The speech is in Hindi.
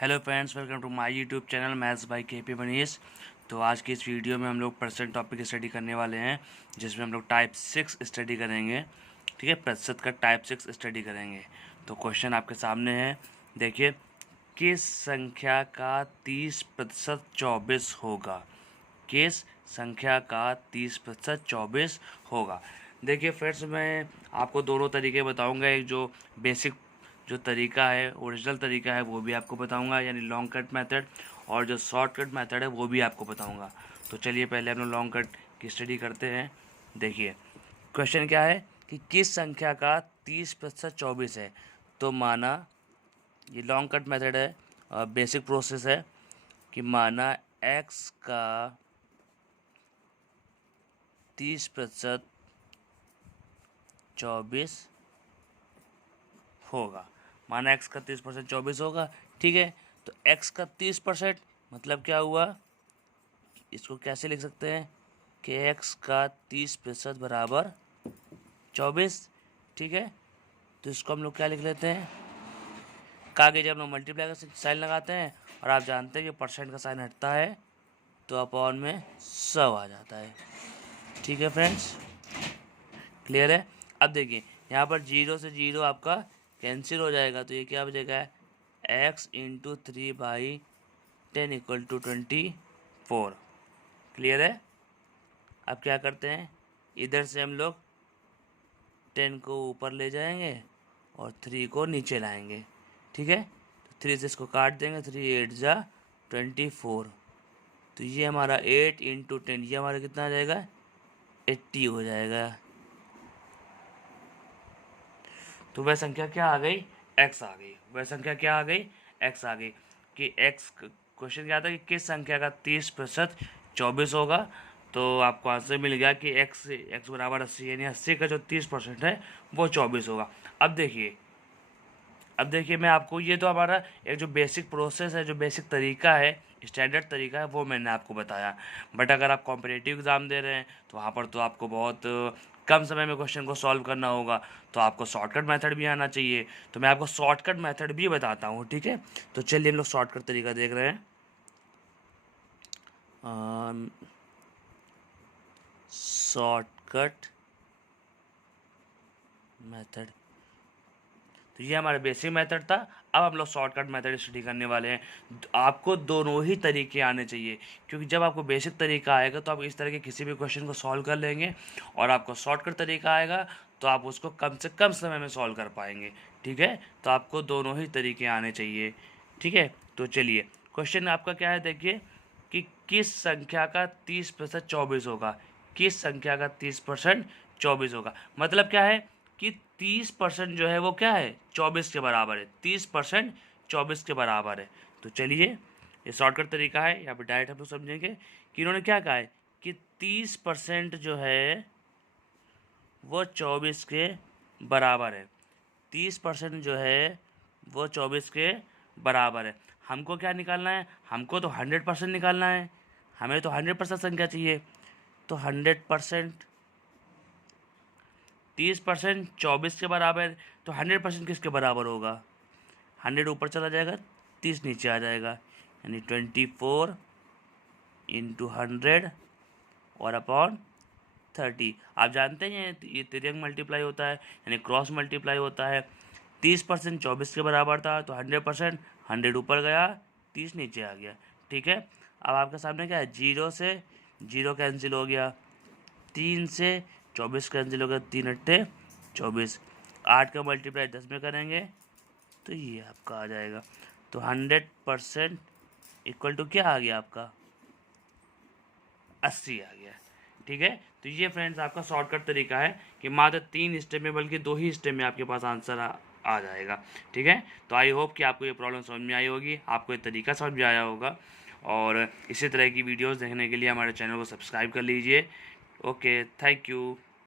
Hello friends, welcome to my YouTube channel maths by KP Manish. तो आज की इस वीडियो में हम लोग परसेंट टॉपिक स्टडी करने वाले हैं, जिसमें हम लोग टाइप 6 स्टडी करेंगे। ठीक है, प्रतिशत का टाइप 6 स्टडी करेंगे। तो क्वेश्चन आपके सामने है, देखिए, किस संख्या का 30% 24 होगा? किस संख्या का 30% 24 होगा? देखिए फ्रेंड्स, मैं आपको दोनों तरीके बताऊंगा। एक जो बेसिक जो तरीका है, ओरिजिनल तरीका है, वो भी आपको बताऊंगा, यानी लॉन्ग कट मेथड, और जो शॉर्टकट मेथड है वो भी आपको बताऊंगा। तो चलिए पहले हम लोग लॉन्ग कट की स्टडी करते हैं। देखिए क्वेश्चन क्या है कि किस संख्या का 30% 24 है। तो माना, ये लॉन्ग कट मेथड है, बेसिक प्रोसेस है, कि माना x का 30% 24 होगा। माना x का 30% 24 होगा। ठीक है, तो x का 30% मतलब क्या हुआ, इसको कैसे लिख सकते हैं कि x का 30% बराबर 24। ठीक है, तो इसको हम लोग क्या लिख लेते हैं, आगे जब हम लोग मल्टीप्लाई का साइन लगाते हैं और आप जानते हैं कि परसेंट का साइन हटता है तो अपॉन में 100 आ जाता है। ठीक है फ्रेंड्स, क्लियर है? अब देखिए यहाँ पर 0 से 0 आपका कैंसिल हो जाएगा, तो ये क्या बचेगा, x into 3/10 equal to 24। Clear है? अब क्या करते हैं, इधर से हम लोग 10 को ऊपर ले जाएंगे और 3 को नीचे लाएंगे। ठीक है, तो 3 से इसको काट देंगे, 3 8 जा 24। तो ये हमारा 8 इंटू 10, ये हमारा कितना आ जाएगा, 80 हो जाएगा। तो वह संख्या क्या आ गई, x आ गई। वह संख्या क्या आ गई, x आ गई। कि x, क्वेश्चन क्या था कि किस संख्या का 30% 24 होगा। तो आपको आंसर मिल गया कि x बराबर 80, यानी 80 का जो 30% है वो 24 होगा। अब देखिए मैं आपको, ये तो हमारा एक जो बेसिक प्रोसेस है, जो बेसिक तरीका है, स्टैंडर्ड तरीका है, वो मैंने आपको बताया। बट अगर आप कॉम्पिटिटिव एग्ज़ाम दे रहे हैं तो वहाँ पर तो आपको बहुत कम समय में क्वेश्चन को सॉल्व करना होगा, तो आपको शॉर्टकट मेथड भी आना चाहिए। तो मैं आपको शॉर्टकट मेथड भी बताता हूँ। ठीक है, तो चलिए हम लोग शॉर्टकट तरीका देख रहे हैं। शॉर्टकट मेथड, तो ये हमारा बेसिक मेथड था। अब हम लोग शॉर्टकट मेथड स्टडी करने वाले हैं। आपको दोनों ही तरीके आने चाहिए, क्योंकि जब आपको बेसिक तरीका आएगा तो आप इस तरह के किसी भी क्वेश्चन को सॉल्व कर लेंगे, और आपको शॉर्टकट तरीका आएगा तो आप उसको कम से कम समय में सॉल्व कर पाएंगे। ठीक है, तो आपको दोनों ही तरीके आने चाहिए। ठीक है, तो चलिए क्वेश्चन आपका क्या है, देखिए कि किस संख्या का 30% 24 होगा। किस संख्या का 30% 24 होगा, मतलब क्या है कि 30% जो है वो क्या है, 24 के बराबर है। 30% 24 के बराबर है। तो चलिए, ये शॉर्टकट तरीका है, यहाँ पर डायरेक्ट हम लोग समझेंगे कि इन्होंने क्या कहा है कि 30% जो है वो 24 के बराबर है। 30% जो है वो 24 के बराबर है। हमको क्या निकालना है, हमको तो 100% निकालना है। हमें तो 100% संख्या चाहिए। तो 100%, 30% 24 के बराबर, तो 100% किसके बराबर होगा, 100 ऊपर चला जाएगा, 30 नीचे आ जाएगा, यानी 24 इंटू 100 और अपॉन 30। आप जानते हैं ये तिर्यक मल्टीप्लाई होता है, यानी क्रॉस मल्टीप्लाई होता है। 30% 24 के बराबर था, तो 100%, 100 ऊपर गया, 30 नीचे आ गया। ठीक है, अब आपके सामने क्या है, 0 से 0 कैंसिल हो गया, 3 से 24 कैंसिल हो गया, 3 अट्ठे 24, 8 का मल्टीप्लाई 10 में करेंगे तो ये आपका आ जाएगा। तो 100% इक्वल टू क्या आ गया आपका, 80 आ गया। ठीक है, तो ये फ्रेंड्स आपका शॉर्टकट तरीका है कि मात्र 3 स्टेप में, बल्कि 2 ही स्टेप में आपके पास आंसर आ जाएगा। ठीक है, तो आई होप कि आपको ये प्रॉब्लम समझ में आई होगी, आपको ये तरीका समझ में आया होगा। और इसी तरह की वीडियोस देखने के लिए हमारे चैनल को सब्सक्राइब कर लीजिए। Okay, thank you.